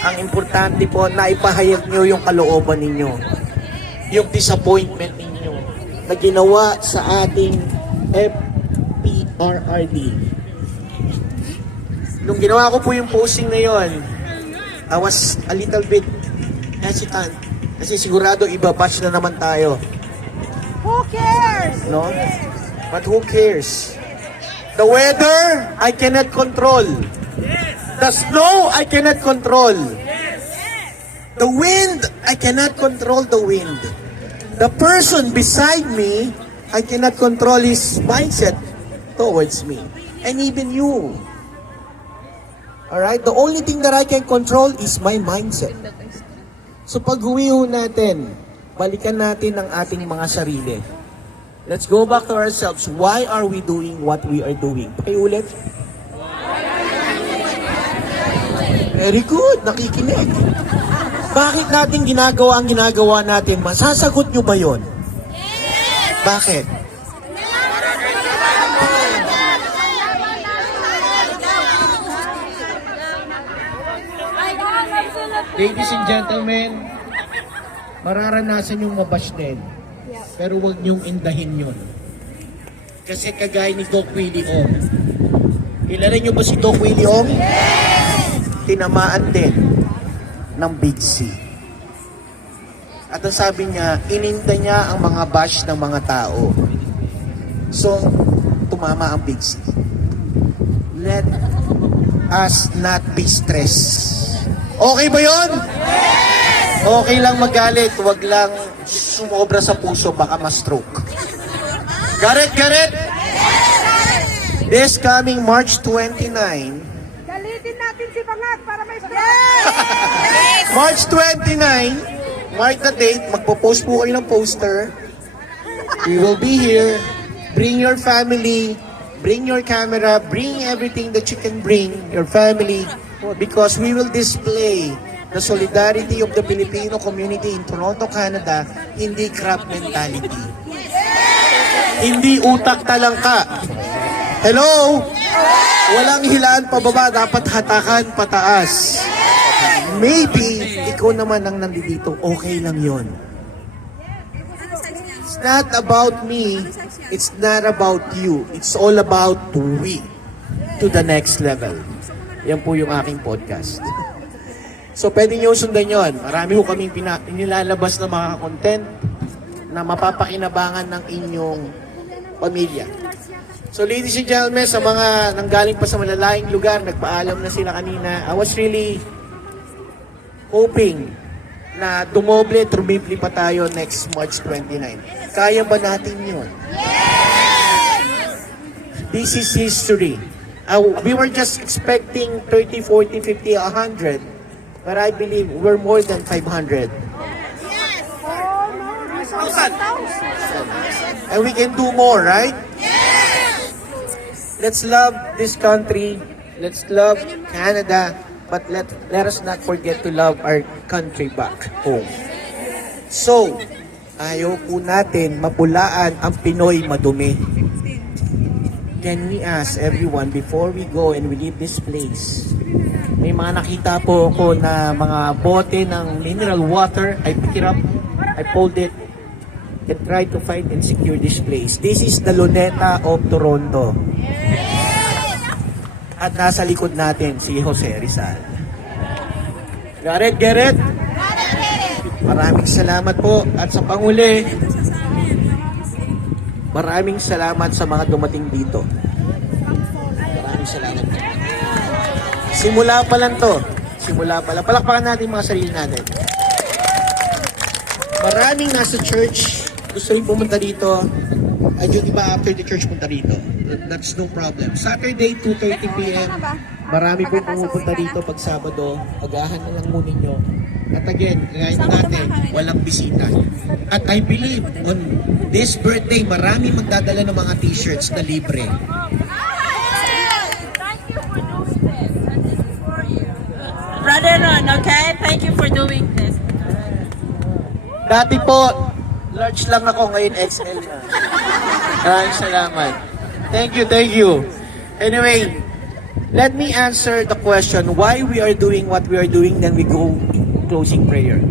Ang importante po, naipahayag nyo yung kalooban ninyo. Yung disappointment ninyo na ginawa sa ating FPRRD. Nung ginawa ko po yung posting na yon, I was a little bit hesitant. Kasi sigurado iba-batch na naman tayo. Who cares? No? But who cares? The weather, I cannot control. The snow, I cannot control. The wind, I cannot control the wind. The person beside me, I cannot control his mindset towards me. And even you. Alright? The only thing that I can control is my mindset. So pag-uwi ho natin, balikan natin ang ating mga sarili. Let's go back to ourselves. Why are we doing what we are doing? Pakiulit. Very good, nakikinig. Bakit natin ginagawa ang ginagawa natin? Masasagot nyo ba yon? Bakit? Ladies and gentlemen, mararanasan yung mabash din. Pero huwag niyong indahin yun. Kasi kagaya ni Doc Willie Ong. Kilala niyo ba si Doc Willie Ong? Tinamaan din ng Big C. At ang sabi niya, ininda niya ang mga bash ng mga tao. So, tumama ang Big C. Let us not be stressed. Okay ba yun? Okay lang magalit, wag lang sumobra sa puso, baka ma-stroke. Garrett! This coming March 29, Galitin natin si Bangag para may March 29, mark the date, magpo-post po kayo ng poster. We will be here. Bring your family, bring your camera, bring everything that you can bring, your family, because we will display the solidarity of the Filipino community in Toronto, Canada, hindi crab mentality. Hindi utak talangka. Hello? Walang hilaan pababa, dapat hatakan pataas. Maybe, ikaw naman ang nandito, okay lang yon. It's not about me, it's not about you, it's all about we to the next level. Yan po yung aking podcast. So, pwede nyo sundan yun. Marami ko kaming nilalabas na mga content na mapapakinabangan ng inyong pamilya. So, ladies and gentlemen, sa mga nanggaling pa sa malalayang lugar, nagpaalam na sila kanina. I was really hoping na dumoble, trumiple pa tayo next March 29. Kaya ba natin yun? This is history. We were just expecting 30, 40, 50, 100. But I believe we're more than 500. And we can do more, right? Let's love this country. Let's love Canada. But let us not forget to love our country back home. So, ayaw po natin mapulaan ang Pinoy madumi. Can we ask everyone before we go and we leave this place? May mga nakita po ako na mga bote ng mineral water. I pick it up, I pulled it, and try to find and secure this place. This is the Luneta of Toronto. At nasa likod natin si Jose Rizal. Garrett! Maraming salamat po. At sa panguli, maraming salamat sa mga dumating dito. Maraming salamat. Simula pa lang to. Simula pa lang. Palakpakan natin mga sarili natin. Maraming nasa church. Gusto rin pumunta dito. Ay, yung iba after the church punta dito. That's no problem. Saturday, 2:30 p.m. Marami po pumupunta dito pag Sabado. Agahan na lang muna nyo. At again, kagaya na natin, walang bisita. At I believe on this birthday, marami magdadala ng mga t-shirts na libre. Brother Ron, okay? Thank you for doing this. Dati po, large lang ako, ngayon XL na. Maraming salamat. Thank you. Anyway, let me answer the question why we are doing what we are doing, then we go closing prayer.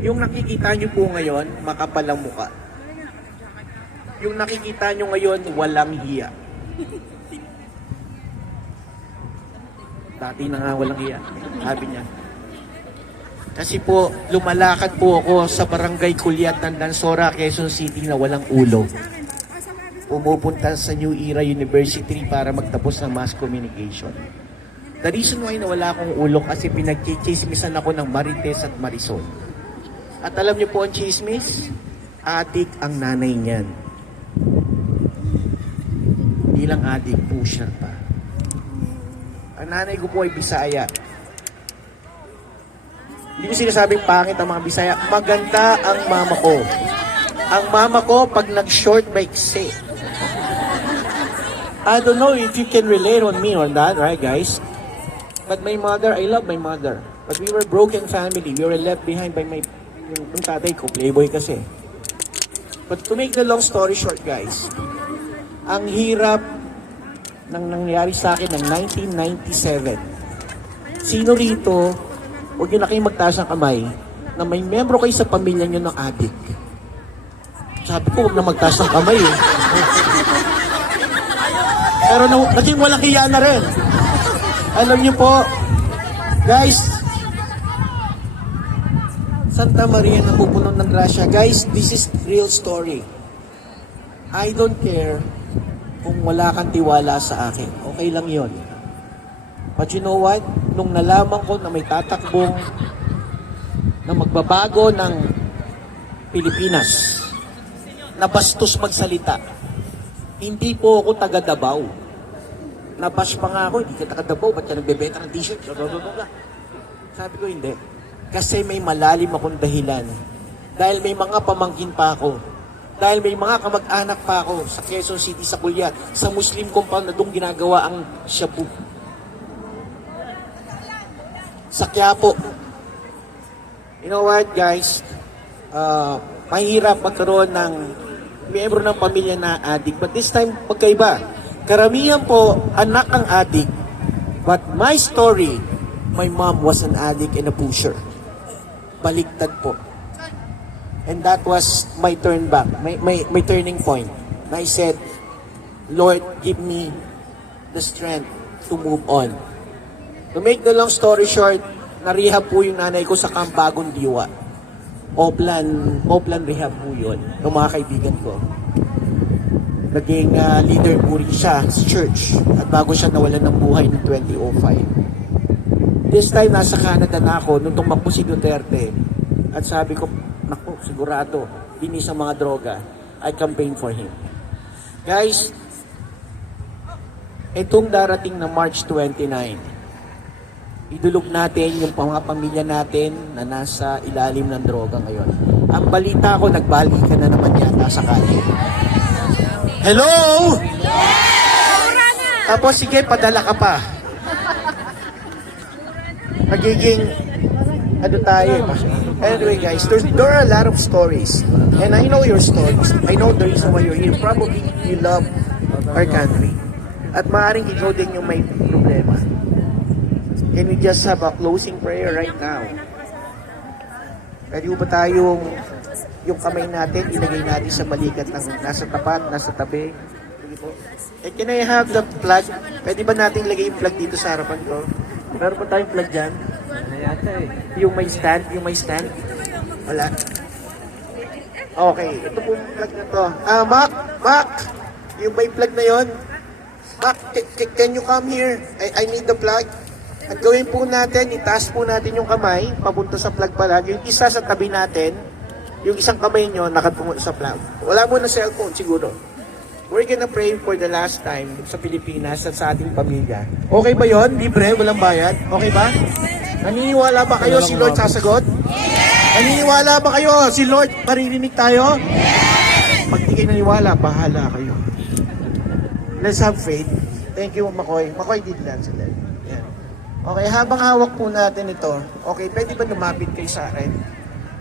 Yung nakikita nyo po ngayon, makapal ang muka. Yung nakikita nyo ngayon, walang hiya. Dati na nga walang hiya, sabi niya. Kasi po, lumalakad po ako sa barangay Kulyat ng Dansora, Quezon City na walang ulo. Pumupunta sa New Era University para magtapos ng mass communication. The reason why nawala akong ulo kasi pinagchichismisan ako ng Marites at Marisol. At alam niyo po ang chismis? Adik ang nanay niyan. Hindi lang adik, pusher pa. Ang nanay ko po ay Bisaya. Hindi ko sinasabing pangit ang mga Bisaya. Maganda ang mama ko. Ang mama ko, pag nag-short maiksi. I don't know if you can relate on me on that, right guys? But my mother, I love my mother. But we were broken family. We were left behind by yung tatay ko, playboy kasi. But to make the long story short, guys, ang hirap ng nangyari sa akin ng 1997. Sino rito, huwag nyo na kayong magtaas ng kamay, na may membro kayo sa pamilya nyo ng addict. Sabi ko, huwag na magtaas ng kamay eh. Pero naging walang hiya na rin. Alam niyo po, guys, Santa Maria napupuno ng grasya. Guys, this is real story. I don't care kung wala kang tiwala sa akin. Okay lang yon. But you know what? Nung nalaman ko na may tatakbong na magbabago ng Pilipinas, na bastos magsalita, hindi po ako taga Davao. Nabash pa nga ako, hindi ka taga Davao, ba't ka nagbebenta ng t-shirt? Sabi ko hindi. Kasi may malalim akong dahilan. Dahil may mga pamangkin pa ako. Dahil may mga kamag-anak pa ako sa Quezon City, sa Culiat, sa Muslim compound na doon ginagawa ang shabu. Sa Quiapo. You know what, guys? Mahirap magkaroon ng miyembro ng pamilya na addict. But this time, magkaiba. Karamihan po, anak ang addict. But my story, my mom was an addict and a pusher. Baliktad po. And that was my turn back, my turning point. And I said, Lord, give me the strength to move on. To make the long story short, narehab po yung nanay ko sa Camp Bagong Diwa. Oplan rehab po yun, ng mga kaibigan ko. Naging leader po rin siya sa church at bago siya nawalan ng buhay noong 2005. This time, nasa Canada na ako nung tumakbo si Duterte at sabi ko, naku, sigurado, hindi sa mga droga. I campaign for him. Guys, itong darating na March 29, idulog natin yung mga pamilya natin na nasa ilalim ng droga ngayon. Ang balita ko, nagbalikan na naman yata sa kalye. Hello? Tapos sige, padala ka pa. Magiging, ano tayo? Anyway guys, there are a lot of stories. And I know your stories. I know the reason why you're here. Probably you love our country. At maaaring ikaw din yung may problema. Can we just have a closing prayer right now? Pwede ba tayong yung kamay natin, ilagay natin sa balikat ng nasa tapat, nasa tabi? Eh, can I have the plug? Pwede ba natin ilagay yung plug dito sa harapan ko? Meron ba tayong plug dyan? Yung may stand? Wala. Okay, ito po yung plug na to. Mac! Yung may plug na yon. Mac, can you come here? I need the plug. At gawin po natin, itaas po natin yung kamay, papunta sa plug pala. Yung isa sa tabi natin, yung isang kamay nyo, nakatungo sa plug. Wala mo na cellphone, siguro. We're gonna pray for the last time sa Pilipinas at sa ating pamilya. Okay ba yon? Libre? Walang bayad? Okay ba? Naniniwala ba kayo si Lord sasagot? Naniniwala ba kayo si Lord maririnig tayo? Pag di kayo naniwala, bahala kayo. Let's have faith. Thank you, Makoy. Makoy did that sila. Yan. Okay, habang hawak po natin ito, okay, pwede ba lumapit kayo sa akin?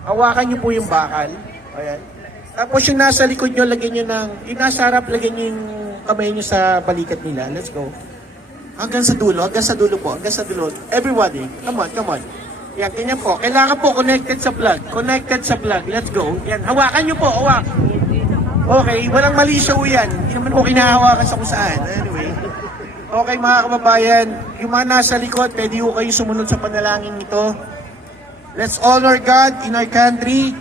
Hawakan niyo po yung bakal. Ayan. Tapos yung nasa likod nyo, lagyan nyo yung nasa harap, lagyan nyo yung kamay nyo sa balikat nila. Let's go. Hanggang sa dulo po, hanggang sa dulo. Everybody, come on. Yan, ganyan po. Kailangan po connected sa plug. Let's go. Yan, hawakan nyo po, hawak. Okay, walang mali show yan. Hindi naman po kinahawakan sa kung saan. Anyway. Okay mga kababayan, yung mga nasa likod, pwede ko kayo sumunod sa panalangin nito. Let's honor God in our country.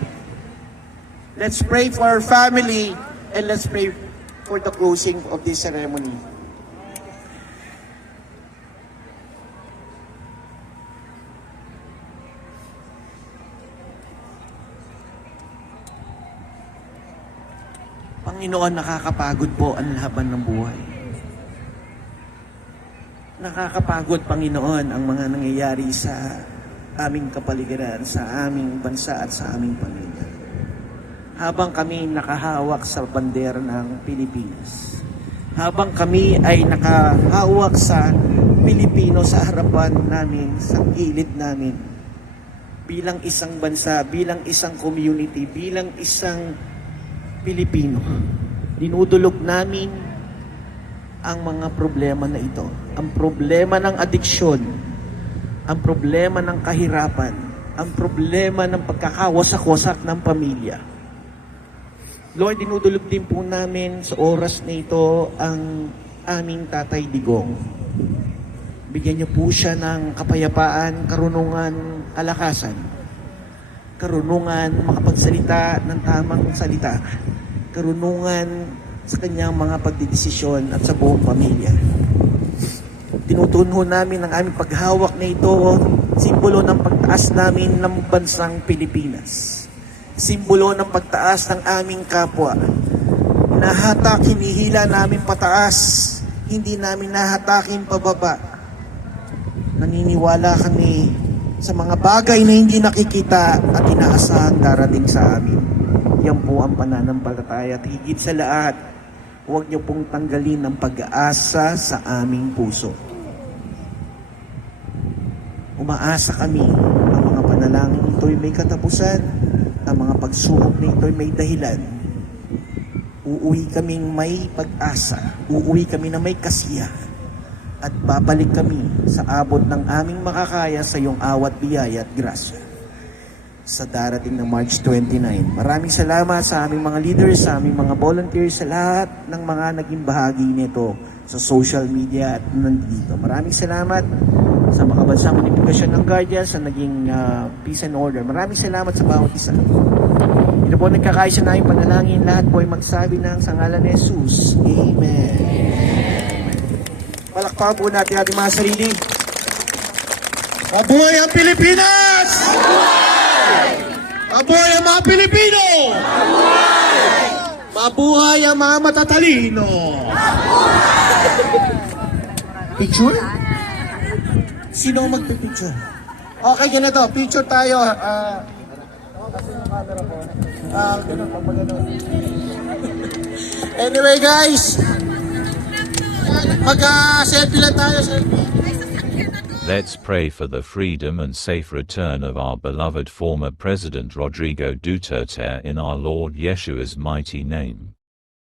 Let's pray for our family. And let's pray for the closing of this ceremony. Panginoon, nakakapagod po ang laban ng buhay. Nakakapagod, Panginoon, ang mga nangyayari sa aming kapaligiran, sa aming bansa at sa aming pamilya. Habang kami nakahawak sa bandera ng Pilipinas, habang kami ay nakahawak sa Pilipino sa harapan namin, sa gilid namin, bilang isang bansa, bilang isang community, bilang isang Pilipino, dinudulog namin ang mga problema na ito. Ang problema ng adiksyon, ang problema ng kahirapan, ang problema ng pagkakawasak-wasak ng pamilya. Lord, dinudulog din po namin sa oras na ito ang aming Tatay Digong. Bigyan niyo po siya ng kapayapaan, karunungan, kalakasan. Karunungan makapagsalita ng tamang salita. Karunungan sa kanyang mga pagdidesisyon at sa buong pamilya. Tinutuon namin ang aming paghawak na ito, simbolo ng pagtaas namin ng bansang Pilipinas. Simbolo ng pagtaas ng aming kapwa. Nahatak, hinihila namin pataas, hindi namin nahatakin pababa. Naniniwala kami sa mga bagay na hindi nakikita at inaasahan darating sa amin. Yan po ang pananampalataya at higit sa lahat, huwag niyo pong tanggalin ang pag-aasa sa aming puso. Umaasa kami ang mga panalangin nito'y may katapusan, ang mga pagsubok nito'y may dahilan. Uuwi kaming may pag-asa, uuwi kami na may kasiyahan, at babalik kami sa abot ng aming makakaya sa iyong awat, biyaya at grasya sa darating na March 29. Maraming salamat sa aming mga leaders, sa aming mga volunteers, sa lahat ng mga naging bahagi nito sa social media at nandito. Maraming salamat sa makabansang unifikasyon ng Guardians, sa naging peace and order. Maraming salamat sa bawat isa. Ito po nagkakaisa na yung panalangin. Lahat po ay magsabi ng sa ngalan ni Jesus. Amen. Palakpakan po natin ating mga sarili. Mabuhay ang Pilipinas! Mabuhay ang mga Pilipino! Mabuhay ang mga matatalino! Picture? Sino magpipicture? Okay, ganito. Picture tayo. Anyway, guys. Mag-selfie lang tayo. Selfie. Let's pray for the freedom and safe return of our beloved former President Rodrigo Duterte in our Lord Yeshua's mighty name.